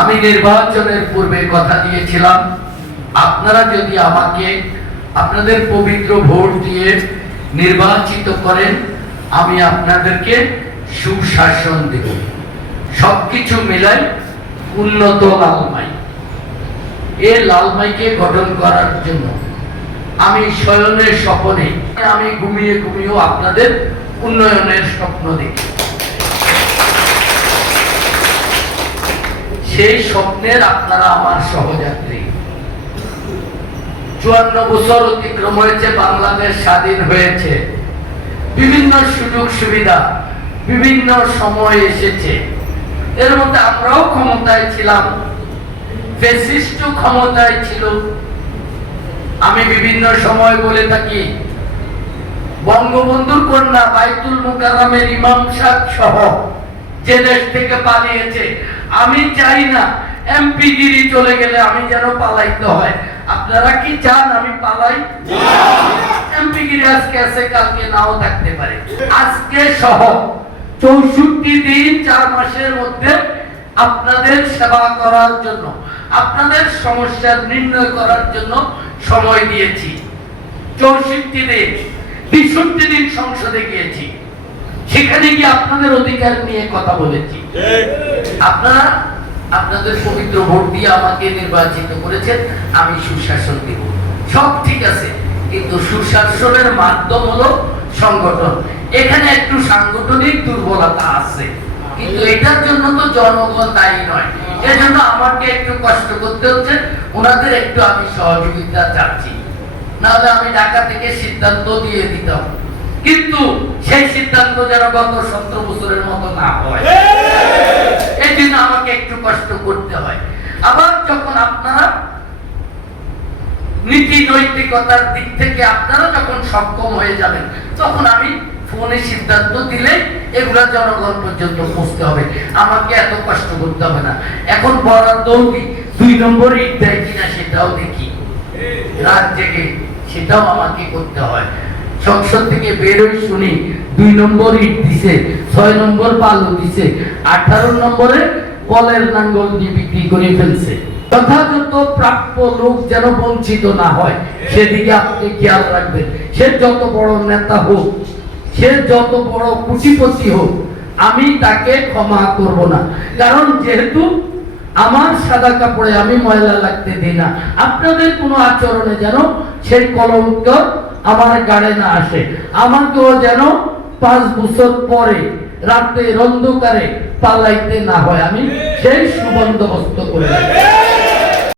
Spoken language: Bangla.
আমি নির্বাচনের পূর্বে কথা দিয়েছিলাম, আপনারা যদি আমাকে আপনাদের পবিত্র ভোট দিয়ে নির্বাচিত করেন, আমি আপনাদেরকে সুশাসন দেব। সবকিছু মিলাই উন্নত লালমাই। এই লালমাইকে গঠন করার জন্য আমি শয়নের স্বপ্নে, আমি ঘুমিয়ে ঘুমিয়েও আপনাদের উন্নয়নের স্বপ্ন দেখি। সেই স্বপ্নের আপনারা আমার সহযাত্রী। 54 বছর অতিক্রম হয়েছে, বাংলাদেশ স্বাধীন হয়েছে, বিভিন্ন সুযোগ সুবিধা বিভিন্ন সময় এসেছে। এর মধ্যে আমরাও ক্ষমতায় ছিলাম, ফ্যাসিস্ট ক্ষমতায় ছিল। আমি বিভিন্ন সময় বলে থাকি, বঙ্গবন্ধুর কন্যা বাইতুল মুকাররমের ইমাম সাহেব সহ যে দেশ থেকে পালিয়েছে, আমি চাই না এমপিগিরি চলে গেলে আমি যেন পালাইতে হয়। আপনারা কি চান আমি পালাই? এমপিগিরি আজকে আছে, কালকে নাও থাকতে পারে। আজকে সহ 64 দিন 4 মাসের মধ্যে আপনাদের সেবা করার জন্য, আপনাদের সমস্যার নির্ণয় করার জন্য সময় দিয়েছি। 64 দিন, 63 দিন সংসদে গিয়েছি, সেখানে গিয়ে আপনাদের অধিকার নিয়ে কথা বলেছি। আপনারা আপনাদের পবিত্র ভোট দিয়ে আমাকে নির্বাচিত করেছেন, আমি সুশাসন দেব। সব ঠিক আছে, কিন্তু সুশাসনের মাধ্যম হলো সংগঠন। এখানে একটু সাংগঠনিক দুর্বলতা আছে, কিন্তু এটার জন্য তো জনগণ দায়ী নয়। এজন্য আমাকে একটু কষ্ট করতে হচ্ছে, ওনাদের একটু আমি সহযোগিতা চাচ্ছি। নাহলে আমি ঢাকা থেকে সিদ্ধান্ত দিয়ে দিতাম, কিন্তু সেই সিদ্ধান্ত যেন গত 17 বছরের মতো না হয়, এই জন্য আমাকে একটু কষ্ট করতে হয়। আবার যখন আপনারা নীতি নৈতিকতার দিক থেকে আপনারা যখন সক্ষম হয়ে যাবেন, তখন আমি ফোনে সিদ্ধান্ত দিলে এগুলা জনগণ পর্যন্ত পৌঁছতে হবে, আমাকে এত কষ্ট করতে হবে না। এখন বরাদ্দ 2 নম্বর ইট দেয় কিনা সেটাও দেখি, রাত জেগে সেটাও আমাকে করতে হয়। সংসদ থেকে বেরোই শুনি 2 নম্বর ইট দিছে, 6 নম্বর বালু দিছে, 18 নম্বরে কলের নাঙ্গল দিয়ে বিক্রি করে ফেলছে। যথাযথ প্রাপ্য লোক যেন বঞ্চিত না হয়, সেদিকে আপনি খেয়াল রাখবেন। সে যত বড় নেতা হোক, সে যত বড় কোটিপতি হোক, আমি তাকে ক্ষমা করব না। কারণ যেহেতু আমার সাদা কাপড়ে আমি ময়লা লাগতে দিই না, আপনাদের কোনো আচরণে যেন সেই কলঙ্ক আমার গাড়ে না আসে। আমাকেও যেন 5 বছর পরে রাতে অন্ধকারে পালাইতে না হয়, আমি সেই সুবন্দোবস্ত করে রাখি।